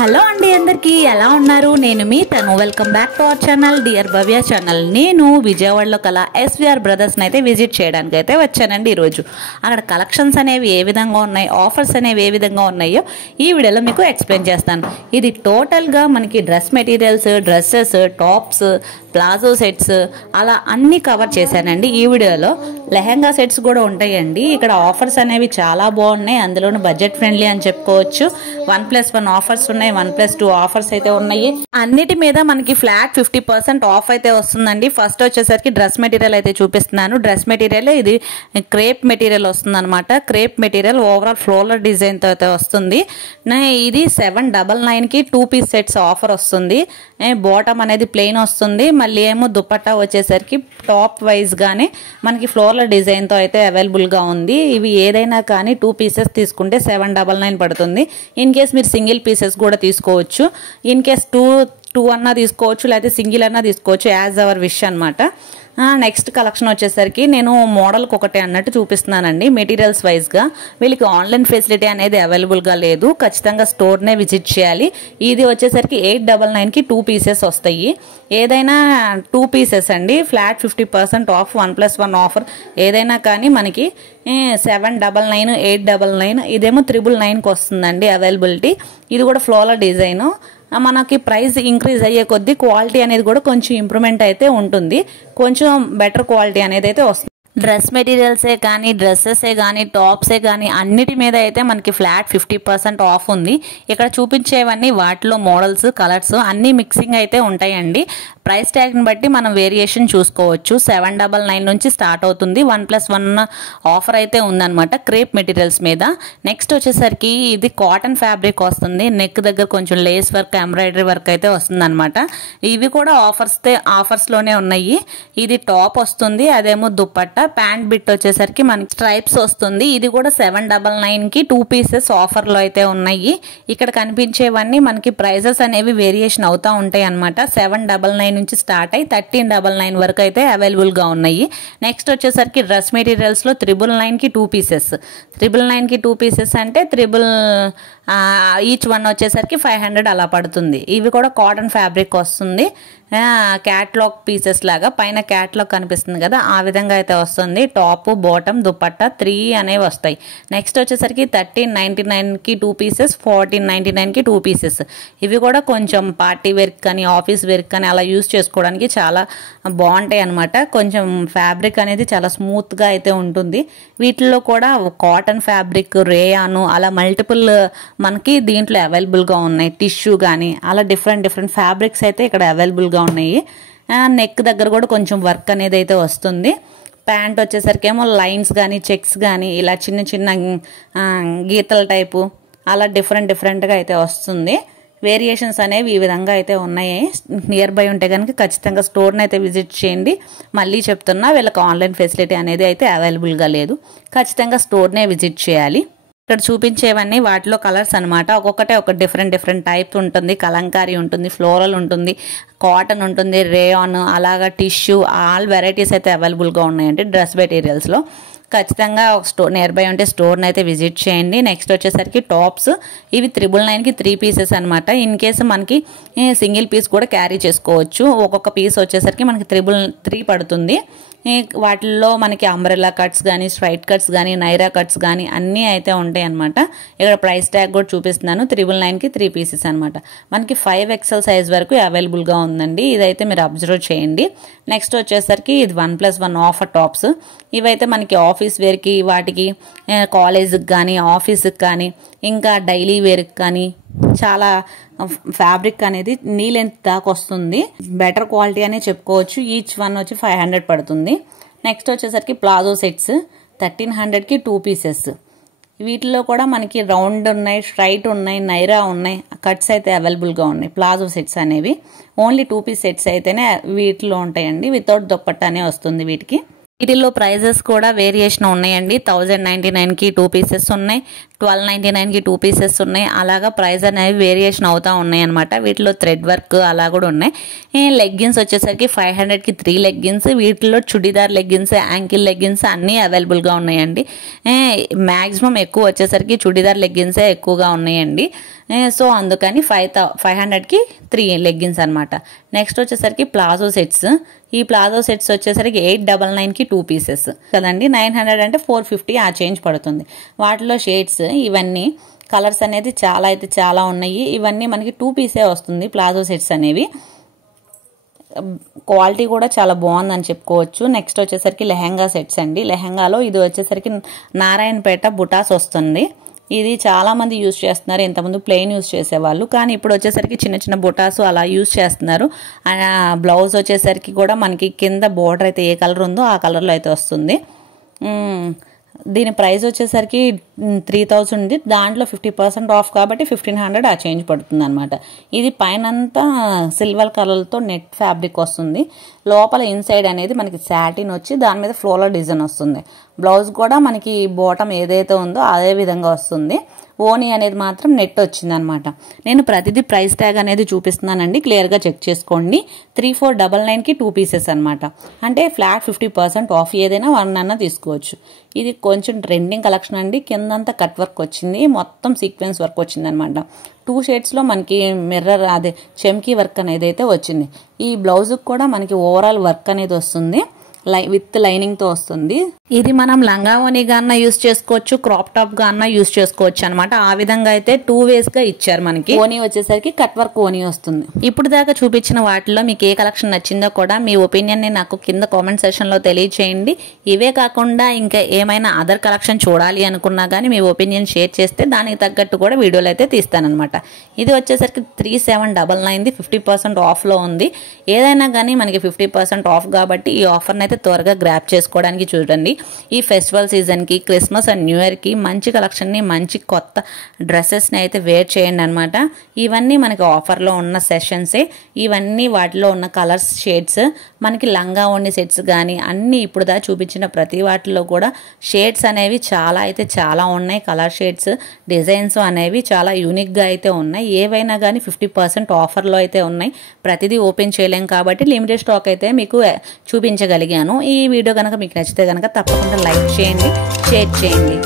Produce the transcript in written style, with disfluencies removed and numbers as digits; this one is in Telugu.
హలో అండి, అందరికీ ఎలా ఉన్నారు? నేను మీ తను. Welcome back to our channel dear Bhavya channel. నేను విజయవాడలో కల ఎస్విఆర్ బ్రదర్స్ని అయితే విజిట్ చేయడానికి అయితే వచ్చానండి ఈరోజు. అక్కడ కలెక్షన్స్ అనేవి ఏ విధంగా ఉన్నాయి, ఆఫర్స్ అనేవి ఏ విధంగా ఉన్నాయో ఈ వీడియోలో మీకు ఎక్స్ప్లెయిన్ చేస్తాను. ఇది టోటల్గా మనకి dress materials, dresses, tops, palazzo sets అలా అన్నీ కవర్ చేశానండి ఈ వీడియోలో. లెహెంగా సెట్స్ కూడా ఉంటాయండి. ఇక్కడ ఆఫర్స్ అనేవి చాలా బాగున్నాయి, అందులోనూ బడ్జెట్ ఫ్రెండ్లీ అని చెప్పుకోవచ్చు. 1+1 ఆఫర్స్ ఉన్నాయి, 1+2 ఆఫర్స్ అయితే ఉన్నాయి. అన్నిటి మీద మనకి ఫ్లాట్ 50% ఆఫ్ అయితే వస్తుందండి. ఫస్ట్ వచ్చేసరికి డ్రెస్ మెటీరియల్ అయితే చూపిస్తున్నాను. డ్రెస్ మెటీరియల్ ఇది క్రేప్ మెటీరియల్ వస్తుంది అనమాట. Crepe material overall floral design తో అయితే వస్తుంది. ఇది 799కి 2 పీస్ సెట్స్ ఆఫర్ వస్తుంది. బాటమ్ అనేది ప్లెయిన్ వస్తుంది. మళ్ళీ ఏమో దుపట్టా వచ్చేసరికి టాప్ వైజ్ గానే మనకి ఫ్లోరల్ డిజైన్ తో అయితే అవైలబుల్ గా ఉంది. ఇవి ఏదైనా కానీ 2 పీసెస్ తీసుకుంటే 799 పడుతుంది. ఇన్ కేస్ మీరు సింగిల్ పీసెస్ కూడా తీసుకోవచ్చు. ఇన్ కేస్ టూ అన్నా తీసుకోవచ్చు, లేకపోతే సింగిల్ అన్నా తీసుకోవచ్చు, యాజ్ అవర్ విష్ అనమాట. నెక్స్ట్ కలెక్షన్ వచ్చేసరికి నేను మోడల్కి ఒకటే అన్నట్టు చూపిస్తున్నానండి. మెటీరియల్స్ వైజ్గా వీళ్ళకి ఆన్లైన్ ఫెసిలిటీ అనేది అవైలబుల్గా లేదు, ఖచ్చితంగా స్టోర్నే విజిట్ చేయాలి. ఇది వచ్చేసరికి 899కి 2 పీసెస్ వస్తాయి. ఏదైనా 2 పీసెస్ అండి. Flat 50% of, 1+1 offer. ఏదైనా కానీ మనకి 799, 899, ఇదేమో 999కి వస్తుందండి అవైలబిలిటీ. ఇది కూడా ఫ్లోరల్ డిజైన్. మనకి ప్రైస్ ఇంక్రీజ్ అయ్యే కొద్దీ క్వాలిటీ అనేది కూడా కొంచెం ఇంప్రూవ్మెంట్ అయితే ఉంటుంది, కొంచెం బెటర్ క్వాలిటీ అనేది అయితే వస్తుంది. డ్రెస్ మెటీరియల్సే కానీ, డ్రెస్సెసే కానీ, టాప్సే కానీ అన్నిటి మీద అయితే మనకి ఫ్లాట్ 50% ఆఫ్ ఉంది. ఇక్కడ చూపించేవన్నీ వాటిలో మోడల్స్, కలర్స్ అన్నీ మిక్సింగ్ అయితే ఉంటాయండి. ప్రైస్ ట్యాగ్ని బట్టి మనం వేరియేషన్ చూసుకోవచ్చు. 799 నుంచి స్టార్ట్ అవుతుంది. 1+1 ఆఫర్ అయితే ఉందన్నమాట క్రేప్ మెటీరియల్స్ మీద. నెక్స్ట్ వచ్చేసరికి ఇది కాటన్ ఫ్యాబ్రిక్ వస్తుంది. నెక్ దగ్గర కొంచెం లేస్ వర్క్, ఎంబ్రాయిడరీ వర్క్ అయితే వస్తుంది అనమాట. ఇవి కూడా ఆఫర్స్లోనే ఉన్నాయి. ఇది టాప్ వస్తుంది, అదేమో దుపట్టా. ప్యాంట్ బిట్ వచ్చేసరికి మనకి స్ట్రైప్స్ వస్తుంది. ఇది కూడా 799కి 2 పీసెస్ ఆఫర్లో అయితే ఉన్నాయి. ఇక్కడ కనిపించేవన్నీ మనకి ప్రైజెస్ అనేవి వేరియేషన్ అవుతూ ఉంటాయి అనమాట. 799 నుంచి స్టార్ట్ అయ్యి 1399 వరకు అయితే అవైలబుల్గా ఉన్నాయి. నెక్స్ట్ వచ్చేసరికి డ్రెస్ మెటీరియల్స్లో 999కి 2 పీసెస్. 999కి 2 పీసెస్ అంటే ఈచ్ వన్ వచ్చేసరికి 500 అలా పడుతుంది. ఇవి కూడా కాటన్ ఫ్యాబ్రిక్ వస్తుంది. క్యాట్లాగ్ పీసెస్ లాగా పైన క్యాట్లాగ్ కనిపిస్తుంది కదా, ఆ విధంగా అయితే వస్తుంది. టాప్, బాటమ్, దుపట్టా 3 అనేవి వస్తాయి. నెక్స్ట్ వచ్చేసరికి 1399కి 2 పీసెస్, 1499కి 2 పీసెస్. ఇవి కూడా కొంచెం పార్టీ వేర్ కానీ, ఆఫీస్ వేర్ కానీ అలా యూస్ చేసుకోవడానికి చాలా బాగుంటాయి అనమాట. కొంచెం ఫ్యాబ్రిక్ అనేది చాలా స్మూత్గా అయితే ఉంటుంది. వీటిల్లో కూడా కాటన్ ఫ్యాబ్రిక్, రేయాను అలా మల్టిపుల్ మనకి దీంట్లో అవైలబుల్గా ఉన్నాయి. టిష్యూ కానీ అలా డిఫరెంట్ ఫ్యాబ్రిక్స్ అయితే ఇక్కడ అవైలబుల్గా ఉన్నాయి. నెక్ దగ్గర కూడా కొంచెం వర్క్ అనేది అయితే వస్తుంది. ప్యాంట్ వచ్చేసరికి ఏమో లైన్స్ కానీ, చెక్స్ కానీ ఇలా చిన్న చిన్న గీతల టైపు అలా డిఫరెంట్గా అయితే వస్తుంది. వేరియేషన్స్ అనేవి ఈ విధంగా అయితే ఉన్నాయి. నియర్ బై ఉంటే కనుక ఖచ్చితంగా స్టోర్ని అయితే విజిట్ చేయండి. మళ్ళీ చెప్తున్నా, వీళ్ళకి ఆన్లైన్ ఫెసిలిటీ అనేది అయితే అవైలబుల్గా లేదు, ఖచ్చితంగా స్టోర్నే విజిట్ చేయాలి. ఇక్కడ చూపించేవన్నీ వాటిలో కలర్స్ అనమాట. ఒక్కొక్కటే ఒక డిఫరెంట్ టైప్ ఉంటుంది. కలంకారీ ఉంటుంది, ఫ్లోరల్ ఉంటుంది, కాటన్ ఉంటుంది, రేయాన్ అలాగా టిష్యూ ఆల్ వెరైటీస్ అయితే అవైలబుల్గా ఉన్నాయండి డ్రెస్ మెటీరియల్స్లో. ఖచ్చితంగా ఒక నియర్ బై ఉంటే స్టోర్ని అయితే విజిట్ చేయండి. నెక్స్ట్ వచ్చేసరికి టాప్స్. ఇవి 999కి 3 పీసెస్ అనమాట. ఇన్ కేసు మనకి సింగిల్ పీస్ కూడా క్యారీ చేసుకోవచ్చు. ఒక్కొక్క పీస్ వచ్చేసరికి మనకి 333 పడుతుంది. వాటిల్లో మనకి అంబ్రెల్లా కట్స్ కానీ, స్ట్రైట్ కట్స్ కానీ, నైరా కట్స్ కానీ అన్నీ అయితే ఉంటాయి అనమాట. ఇక్కడ ప్రైస్ ట్యాగ్ కూడా చూపిస్తున్నాను. 999కి 3 పీసెస్ అనమాట. మనకి 5XL సైజ్ వరకు అవైలబుల్గా ఉందండి. ఇదైతే మీరు అబ్జర్వ్ చేయండి. నెక్స్ట్ వచ్చేసరికి ఇది 1+1 ఆఫర్ టాప్స్. ఇవైతే మనకి ఆఫీస్ వేర్కి, వాటికి కాలేజ్కి కానీ, ఆఫీస్కి కానీ, ఇంకా డైలీ వేర్కి కానీ చాలా ఫ్యాబ్రిక్ అనేది నీ లెంత్ దాకా వస్తుంది. బెటర్ క్వాలిటీ అనే చెప్పుకోవచ్చు. ఈచ్ వన్ వచ్చి 500 పడుతుంది. నెక్స్ట్ వచ్చేసరికి ప్లాజో సెట్స్ 1300కి 2 పీసెస్. వీటిలో కూడా మనకి రౌండ్ ఉన్నాయి, స్ట్రైట్ ఉన్నాయి, నైరా ఉన్నాయి, కట్స్ అయితే అవైలబుల్గా ఉన్నాయి. ప్లాజో సెట్స్ అనేవి ఓన్లీ 2 పీస్ సెట్స్ అయితేనే వీటిలో ఉంటాయండి. వితౌట్ దుపట్టానే వస్తుంది వీటికి. వీటిల్లో ప్రైజెస్ కూడా వేరియేషన్ ఉన్నాయండి. 1099కి 2 పీసెస్ ఉన్నాయి, 1299కి 2 పీసెస్ ఉన్నాయి. అలాగా ప్రైస్ అనేవి వేరియేషన్ అవుతూ ఉన్నాయి అనమాట. వీటిలో థ్రెడ్ వర్క్ అలా కూడా ఉన్నాయి. లెగ్గిన్స్ వచ్చేసరికి 500కి 3 లెగ్గిన్స్. వీటిలో చుడిదార్ లెగ్గిన్స్, యాంకిల్ లెగ్గిన్స్ అన్నీ అవైలబుల్గా ఉన్నాయండి. మ్యాక్సిమం ఎక్కువ వచ్చేసరికి చుడిదార్ లెగ్గిన్సే ఎక్కువగా ఉన్నాయండి. సో అందుకని 500కి 3 లెగ్గిన్స్ అనమాట. నెక్స్ట్ వచ్చేసరికి ప్లాజో సెట్స్. ఈ ప్లాజో సెట్స్ వచ్చేసరికి 899కి 2 పీసెస్ కదండి. 900 అంటే 450 ఆ చేంజ్ పడుతుంది. వాటిలో షేడ్స్ ఇవన్నీ కలర్స్ అనేది చాలా ఉన్నాయి. ఇవన్నీ మనకి 2 పీసే వస్తుంది ప్లాజో సెట్స్ అనేవి. క్వాలిటీ కూడా చాలా బాగుందని చెప్పుకోవచ్చు. నెక్స్ట్ వచ్చేసరికి లెహంగా సెట్స్ అండి. లెహంగాలో ఇది వచ్చేసరికి నారాయణపేట బుటాస్ వస్తుంది. ఇది చాలా మంది యూజ్ చేస్తున్నారు. ఇంతకుముందు ప్లెయిన్ యూజ్ చేసేవాళ్ళు, కానీ ఇప్పుడు వచ్చేసరికి చిన్న చిన్న బుటాస్ అలా యూజ్ చేస్తున్నారు. బ్లౌజ్ వచ్చేసరికి కూడా మనకి కింద బోర్డర్ అయితే ఏ కలర్ ఉందో ఆ కలర్లో అయితే వస్తుంది. దీని ప్రైస్ వచ్చేసరికి 3000 ఉంది. దాంట్లో 50% ఆఫ్ కాబట్టి 1500 ఆ చేంజ్ పడుతుంది అనమాట. ఇది పైనంతా సిల్వర్ కలర్తో నెట్ ఫ్యాబ్రిక్ వస్తుంది. లోపల ఇన్సైడ్ అనేది మనకి సాటిన్ వచ్చి దాని మీద ఫ్లోరల్ డిజైన్ వస్తుంది. బ్లౌజ్ కూడా మనకి బాటమ్ ఏదైతే ఉందో అదే విధంగా వస్తుంది. ఓనీ అనేది మాత్రం నెట్ వచ్చింది అనమాట. నేను ప్రతిదీ ప్రైస్ ట్యాగ్ అనేది చూపిస్తున్నానండి, క్లియర్గా చెక్ చేసుకోండి. 3499కి 2 పీసెస్ అనమాట. అంటే ఫ్లాట్ 50% ఆఫ్. ఏదైనా 1 అన్న తీసుకోవచ్చు. ఇది కొంచెం ట్రెండింగ్ కలెక్షన్ అండి. కిందంతా కట్ వర్క్ వచ్చింది, మొత్తం సీక్వెన్స్ వర్క్ వచ్చింది అనమాట. 2 షేడ్స్లో మనకి మిర్రర్ అదే చెమ్కీ వర్క్ అనేది అయితే వచ్చింది. ఈ బ్లౌజ్కి కూడా మనకి ఓవరాల్ వర్క్ అనేది వస్తుంది, విత్ లైనింగ్తో వస్తుంది. ఇది మనం లంగా ఓనీగా అన్న యూస్ చేసుకోవచ్చు, క్రాప్ టాప్ గా అన్న యూస్ చేసుకోవచ్చు అనమాట. ఆ విధంగా అయితే 2 వేస్ గా ఇచ్చారు మనకి. ఓనీ వచ్చేసరికి కట్ వర్క్ ఓనీ వస్తుంది. ఇప్పుడు దాకా చూపించిన వాటిలో మీకు ఏ కలెక్షన్ నచ్చిందో కూడా మీ ఒపీనియన్ ని నాకు కింద కామెంట్ సెక్షన్ లో తెలియచేయండి. ఇవే కాకుండా ఇంకా ఏమైనా అదర్ కలెక్షన్ చూడాలి అనుకున్నా కానీ మీ ఒపీనియన్ షేర్ చేస్తే దానికి తగ్గట్టు కూడా వీడియోలు అయితే తీస్తానమాట. ఇది వచ్చేసరికి 3799 50% ఆఫ్ లో ఉంది. ఏదైనా కానీ మనకి 50% ఆఫ్ కాబట్టి ఈ ఆఫర్ని అయితే త్వరగా గ్రాప్ చేసుకోవడానికి చూడండి. ఈ ఫెస్టివల్ సీజన్కి, క్రిస్మస్ అండ్ న్యూ ఇయర్కి మంచి కలెక్షన్ని, మంచి కొత్త డ్రెస్సెస్ని అయితే వేర్ చేయండి అనమాట. ఇవన్నీ మనకి ఆఫర్లో ఉన్న సెషన్సే. ఇవన్నీ వాటిలో ఉన్న కలర్స్, షేడ్స్, మనకి లంగా ఓణి సెట్స్ కానీ అన్నీ ఇప్పుడు దా చూపించిన ప్రతి వాటిలో కూడా షేడ్స్ అనేవి చాలా ఉన్నాయి. కలర్ షేడ్స్, డిజైన్స్ అనేవి చాలా యూనిక్గా అయితే ఉన్నాయి. ఏవైనా కానీ 50% ఆఫర్లో అయితే ఉన్నాయి. ప్రతిదీ ఓపెన్ చేయలేం కాబట్టి లిమిటెడ్ స్టాక్ అయితే మీకు చూపించగలిగాను. ఈ వీడియో కనుక మీకు నచ్చితే కనుక తప్పకుండా లైక్ చేయండి, షేర్ చేయండి.